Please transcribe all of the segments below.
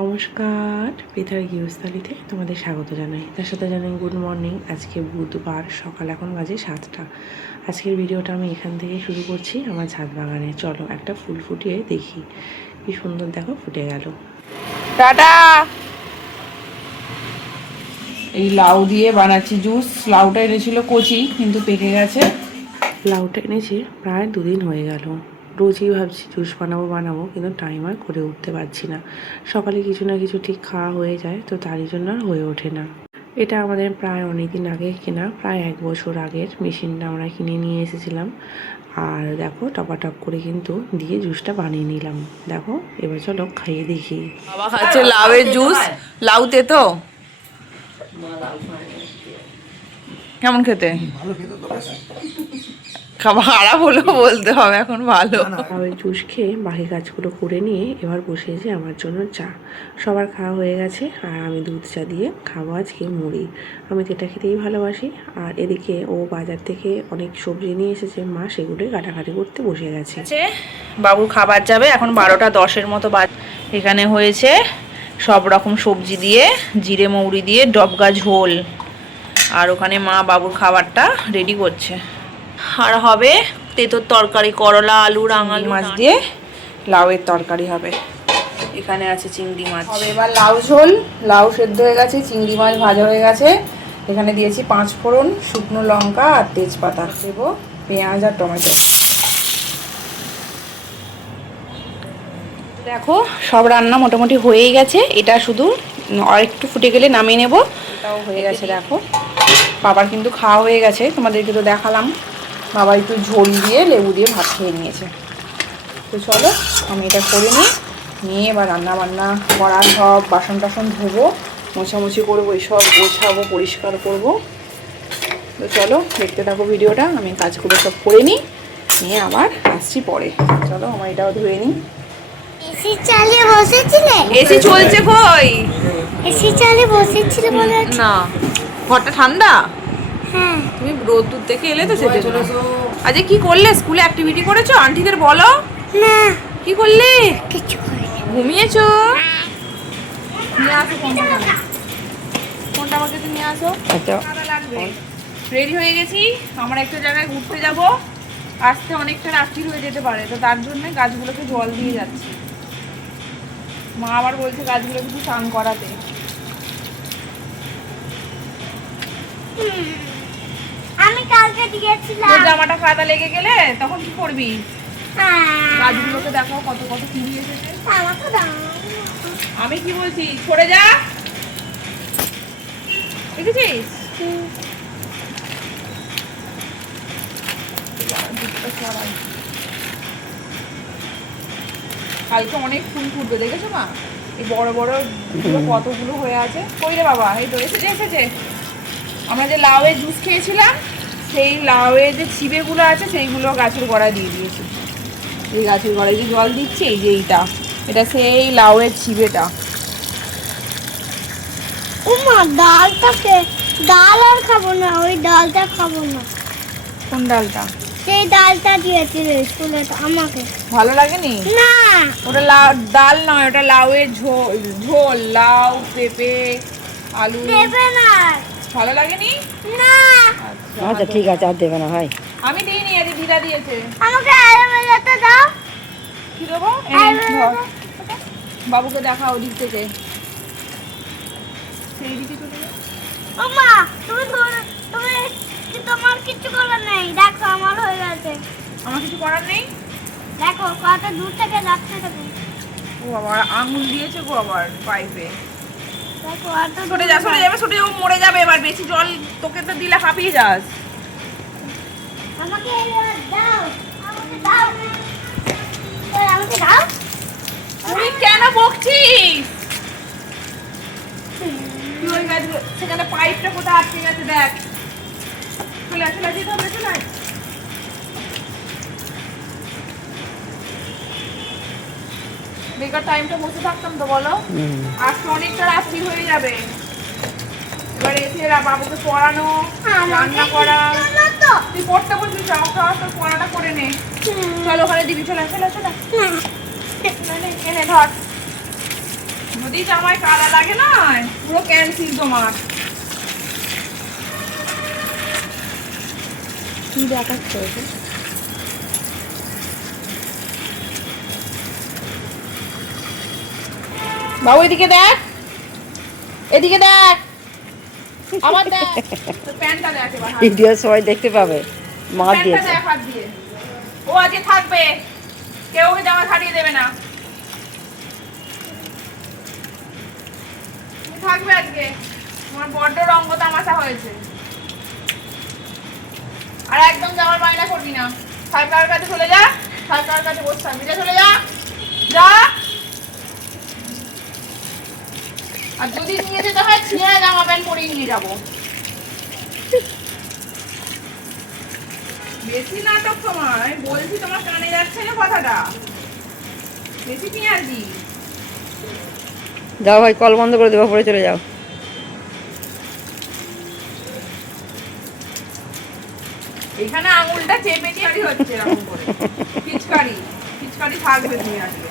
নমস্কার, বেতার গৃহস্থালিতে তোমাদের স্বাগত জানাই। তার সাথে জানাই গুড মর্নিং। আজকে বুধবার, সকাল এখন বাজে 7টা। আজকের ভিডিওটা আমি এখান থেকে শুরু করছি, আমার ছাদ বাগানে। চলো একটা ফুল ফুটিয়ে দেখি, কি সুন্দর দেখো ফুটে গেল। টাটা। এই লাউ দিয়ে বানাচ্ছি জুস। লাউটা এনেছিল কচি, কিন্তু পেকে গেছে। লাউটা এনেছি প্রায় 2 দিন হয়ে গেল। রোজই ভাবছি জুস বানাবো, কিন্তু টাইম আর করে উঠতে পারছি না। সকালে কিছু না কিছু ঠিক খাওয়া হয়ে যায়, তো তারই জন্য আর হয়ে ওঠে না। এটা আমাদের প্রায় অনেক দিন আগে কেনা, প্রায় 1 বছর আগের মেশিনটা আমরা কিনে নিয়ে এসেছিলাম। আর দেখো টপাটপ করে কিন্তু দিয়ে জুসটা বানিয়ে নিলাম। দেখো এবার চলো খাইয়ে দেখি। বাবা খাচ্ছে লাউয়ের জুস। লাউতে তো কেমন খেতে? খারাপ হলো বলতে হবে, এখন ভালো। লাউয়ের জুস খেয়ে বাকি কাজগুলো করে নিয়ে এবার বসেছি আমার জন্য চা। সবার খাওয়া হয়ে গেছে, আর আমি দুধ চা দিয়ে খাবো আজকে মুড়ি। আমি যেটা খেতেই ভালোবাসি। আর এদিকে ও বাজার থেকে অনেক সবজি নিয়ে এসেছে, মা সেগুলোই কাটাকাটি করতে বসে গেছে। বাবুর খাবার যাবে এখন 12টা 10-এর মতো এখানে হয়েছে সব রকম সবজি দিয়ে, জিরে মৌরি দিয়ে ডবগা ঝোল। আর ওখানে মা বাবুর খাবারটা রেডি করছে। আর হবে তেঁতোর তরকারি, করলা আলু রাঙালু মাছ দিয়ে লাউয়ের তরকারি হবে। এখানে আছে চিংড়ি মাছ হবে। এবার লাউ ঝোল। লাউ সেদ্ধ হয়ে গেছে, চিংড়ি মাছ ভাজা হয়ে গেছে। এখানে দিয়েছি 5 ফোড়ন, শুকনো লঙ্কা আর তেজপাতা, দেব পেঁয়াজ আর টমেটো। দেখো সব রান্না মোটামুটি হয়েই গেছে। এটা শুধু আর একটু ফুটে গেলে নামিয়ে নেব। এটাও হয়ে গেছে। দেখো বাবার কিন্তু খাওয়া হয়ে গেছে, তোমাদেরকে তো দেখালাম। বাবা একটু ঝোল দিয়ে লেবু দিয়ে ভাত খেয়ে নিয়েছে। তো চলো আমি এটা করে নিয়ে এবার রান্না বান্না করার সব বাসন টাসন ধোবো, মোছামুছি করবো, এসব গোছাবো, পরিষ্কার করবো। তো চলো দেখতে থাকো ভিডিওটা। আমি কাজগুলো সব করে নিয়ে আবার আসছি পরে। চলো আমার এটাও ধুয়ে নিই। এসি চালিয়ে বসেছিলে? এসি চলছে কই? এসি চালিয়ে বসেছিলে বলে না, ঘরটা ঠান্ডা। হ্যাঁ। তুমি রোদ্দুর থেকে এলে তো সেজন্য। আজকে কি করলে? স্কুলে অ্যাক্টিভিটি করেছো? আন্টিদের বলো। না, কি করলে? কিছু করিনি। ঘুমিয়েছো? নিয়ে আসো ফোনটা, ফোনটা আমাকে একটু নিয়ে আসো। আচ্ছা লাগবে। রেডি হয়ে গেছি, আমরা একটা জায়গায় ঘুরতে যাব। আসতে অনেকটা রাত্রি হয়ে যেতে পারে, তো তার জন্য গাছগুলোকে জল দিয়ে যাচ্ছি। মা আবার বলছে গাছগুলো কিছু স্নান করাতে। আমি কালকে দিয়েছিলাম। তোর জামাটা কাদা লেগে গেলে তখন কি করবি? গাছগুলোকে দেখো কত কত ফুল এসেছে। আমাকে দাও। আমি কি বলছি, সরে যা। দেখেছিস? কালকে অনেক ফুল ফুটবে, দেখেছো মা? এই বড় বড় কতগুলো হয়ে আছে। কই রে বাবা? এই তো এসেছে। আমরা যে লাউয়ের জুস খেয়েছিলাম, সেই লাউয়ের যে ছিবেগুলো আছে সেইগুলো গাছের গোড়ায় দিয়ে দিয়েছি। এই গাছের গোড়ায় যে জল দিচ্ছি, এই যে এটা সেই লাউয়ের ছিবেটা। উমা ডালটাকে ডাল আর খাবো না, ওই ডালটা খাবো না। কোন ডালটা? সেই ডালটা দিয়েছিল স্কুলে আমাকে। ভালো লাগেনি? না, ওটা ডাল নয়, ওটা লাউয়ের ঝোল। লাউ, পেঁপে, আলু। দেবে না। ভালো লাগেনি? না, আচ্ছা ঠিক আছে, আর দেবে না ভাই। আমি দিইনি, আজ দিদা দিয়েছে। আমাকে আলুটা দাও। কি দেবো? ধর। বাবুকে দেখা ওদিক থেকে। সেই দিকে চলে যাও। ওমা তুমি তোমার কিছু করার নেই। দেখো আমার হয়ে গেছে। আমার কিছু করার নেই। দেখো কত দূর থেকে যাচ্ছে দেখো। ও আবার আঙুল দিয়েছে গো আবার পাইপে। দেখো এত সরে যাবে, মরে যাবে। এবার বেশি জল তোকে তো দিলে হাঁপিয়ে যাস। আমাকে এবার দাও। আমাকে দাও। আমাকে দাও। তুই কেন বকছিস? তুই ওই সেখানে পাইপটা কোথায় আটকে গেছে দেখ। চলে যেতে হবে, চলে। বেকার টাইমটা বসে থাকতাম তো বলো। আজকে অনেকটা রাত্রি হয়ে যাবে। এবার এসে বাবুকে পড়ানো, রান্না করা। তুই পড়তে বলছিস, তোর পড়াটা করে নে। চলো ওখানে দিবি। চলে এনে ধর। যদি জামাই কালা লাগে না পুরো ক্যান্সেল তোমার। কি দেখাচ্ছে ওটা? বাবু এদিকে দেখ, এদিকে দেখ, আবার দেখ, তোর প্যান্টটা দেখ এবার হাত দিয়ে। ভিডিও সবাই দেখতে পাবে, মা প্যান্টটা দিয়েছে। দেখ হাত দিয়ে। ও আজকে থাকবে, কেউ ওকে জামা ছাড়িয়ে দেবে না। তুমি থাকবে আজকে, তোমার বড্ড রঙ্গ তামাশা হয়েছে। আর একদম জামার বায়না করবি না। সরকারের কাছে চলে যা, সরকারের কাছে বসে থাকবি, যা চলে যা, যা। আর যদি নিয়ে যেতে হয় ছিঁড়া জামা প্যান্ট পরেই নিয়ে যাবো। বেশি নাটক তোমার, আমি বলছি তোমার কানে যাচ্ছে না কথাটা, বেশি পিঁয়াজি। যাও ভাই, কল বন্ধ করে দেবো, পরে চলে যাও। এখানে আঙুলটা চেপে চিয়ারি হচ্ছে এরকম করে। পিচকারি পিচকারি থাকবে তুমি আজকে।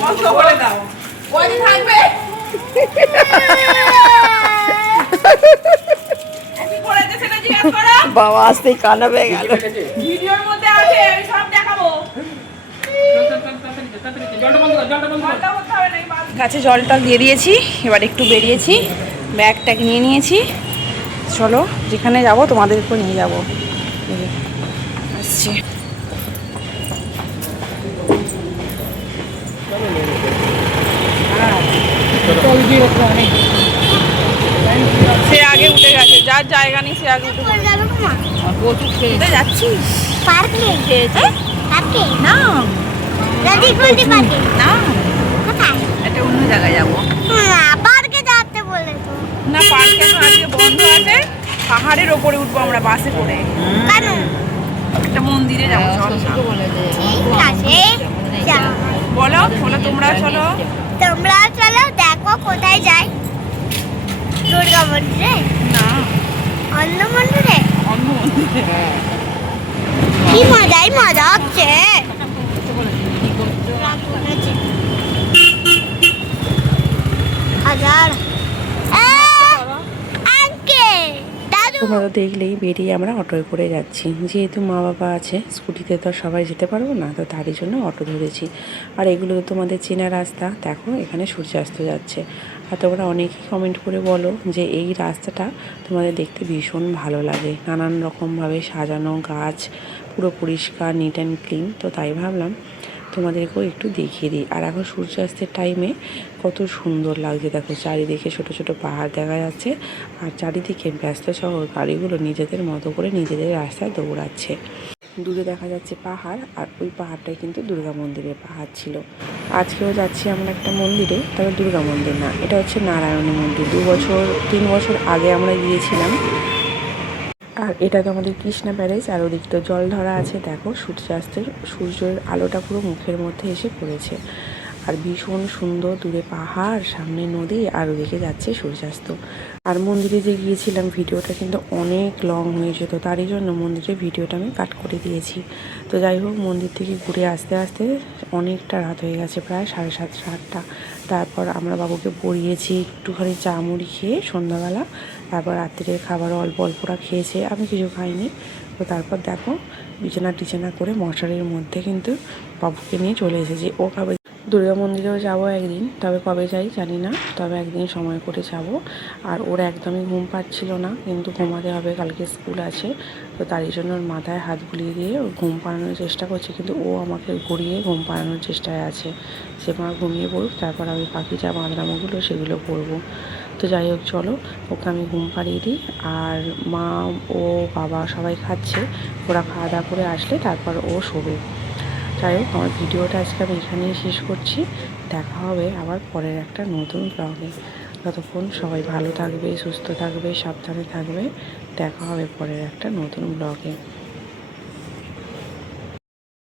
বন্ধ করে দাও, ওই যে থাকবে। কি করেছে সেটা জিজ্ঞেস করো। বাবা আসতেই কানা পেয়ে গেল। ভিডিওর মধ্যে আছে, আমি সব দেখাবো। গাছে জলটা দিয়ে দিয়েছি, এবার একটু বেরিয়েছি, ব্যাগটা নিয়ে নিয়েছি। চলো যেখানে যাব তোমাদেরকেও নিয়ে যাব। আসছি। সে আগে উঠে গেছে, যার জায়গা নেই সে আগে উঠে কোথায় যাবে মা? কোথায় যাচ্ছিস? পার্কে পার্কে না দাদি কোনটি পার্কে না, কোথায় এটা অন্য জায়গায় যাবো। না পার্কে যাতে বলে তো না পার্ক কেন, আজকে বন্ধ আছে। পাহাড়ের ওপরে উঠবো আমরা বাসে করে, কেন একটা মন্দিরে যাবো। চল না। ঠিক আছে যাও বলো বলো, তোমরা চলো। তোমরা চলো, দেখো কোথায় যাই। দুর্গা মন্দিরে, না অন্য মন্দিরে। অন্য মন্দিরে। কি মজাই মজা হচ্ছে। হাজার দাদু তোমরা তো দেখলেই বেরিয়ে আমরা অটোয় করে যাচ্ছি। যেহেতু মা বাবা আছে, স্কুটিতে তো আর সবাই যেতে পারবো না, তো তারই জন্য অটো ধরেছি। আর এগুলো তো তোমাদের চেনা রাস্তা। দেখো এখানে সূর্যাস্ত যাচ্ছে। আর তোমরা অনেকেই কমেন্ট করে বলো যে এই রাস্তাটা তোমাদের দেখতে ভীষণ ভালো লাগে, নানান রকমভাবে সাজানো, গাছ পুরো পরিষ্কার, নিট অ্যান্ড ক্লিন। তো তাই ভাবলাম তোমাদেরকেও একটু দেখিয়ে দিই। আর এখন সূর্যাস্তের টাইমে কত সুন্দর লাগছে দেখো, চারিদিকে ছোট ছোট পাহাড় দেখা যাচ্ছে, আর চারিদিকে ব্যস্ত শহর গাড়িগুলো নিজেদের মতো করে নিজেদের রাস্তায় দৌড়াচ্ছে। দূরে দেখা যাচ্ছে পাহাড়, আর ওই পাহাড়টাই কিন্তু দুর্গা মন্দিরের পাহাড় ছিল। আজকেও যাচ্ছি আমরা একটা মন্দিরে, তবে দুর্গা মন্দির না, এটা হচ্ছে নারায়ণী মন্দির। 3 বছর আগে আমরা গিয়েছিলাম। আর এটা তো আমাদের কৃষ্ণা ব্যারেজ, আর ওদিক তো জল ধরা আছে। দেখো সূর্যাস্তের সূর্যের আলোটা পুরো মুখের মধ্যে এসে পড়েছে। আর ভীষণ সুন্দর, দূরে পাহাড়, সামনে নদী, আর ওদিকে যাচ্ছে সূর্যাস্ত। আর মন্দিরে যে গিয়েছিলাম ভিডিওটা কিন্তু অনেক লং হয়ে যেত, তারই জন্য মন্দিরের ভিডিওটা আমি কাট করে দিয়েছি। তো যাই হোক, মন্দির থেকে ঘুরে আসতে আসতে অনেকটা রাত হয়ে গেছে, প্রায় 7:30 8টা। তারপর আমরা বাবুকে পড়িয়েছি, একটুখানি চা মুড়ি খেয়ে সন্ধ্যাবেলা। তারপর রাত্রিরে খাবারও অল্প অল্পরা খেয়েছে, আমি কিছু খাইনি। তো তারপর দেখো বিছানা টিছানা করে মশারির মধ্যে কিন্তু বাবুকে নিয়ে চলে এসেছি। ও খাবে। দুর্গা মন্দিরেও যাবো একদিন, তবে কবে যাই জানি না, তবে একদিন সময় করে যাব। আর ওর একদমই ঘুম পাচ্ছিল না, কিন্তু ঘুমাতে হবে, কালকে স্কুল আছে। তো তারই জন্য ওর মাথায় হাত বুলিয়ে দিয়ে ওর ঘুম পাড়ানোর চেষ্টা করছে, কিন্তু ও আমাকে গড়িয়ে ঘুম পাড়ানোর চেষ্টায় আছে। সে মা ঘুমিয়ে পড়ুক, তারপর আমি বাকি যা বাঁধরামোগুলো সেগুলো করবো। তো যাই হোক চলো, ওকে আমি ঘুম পাড়িয়ে দিই। আর মা, ও, বাবা সবাই খাচ্ছে, ওরা খাওয়া দাওয়া করে আসলে তারপর ও শোবে। যাই হোক, আমার ভিডিওটা আজকে আমি এখানেই শেষ করছি। দেখা হবে আবার পরের একটা নতুন ব্লগে। ততক্ষণ সবাই ভালো থাকবে, সুস্থ থাকবে, সাবধানে থাকবে। দেখা হবে পরের একটা নতুন ব্লগে।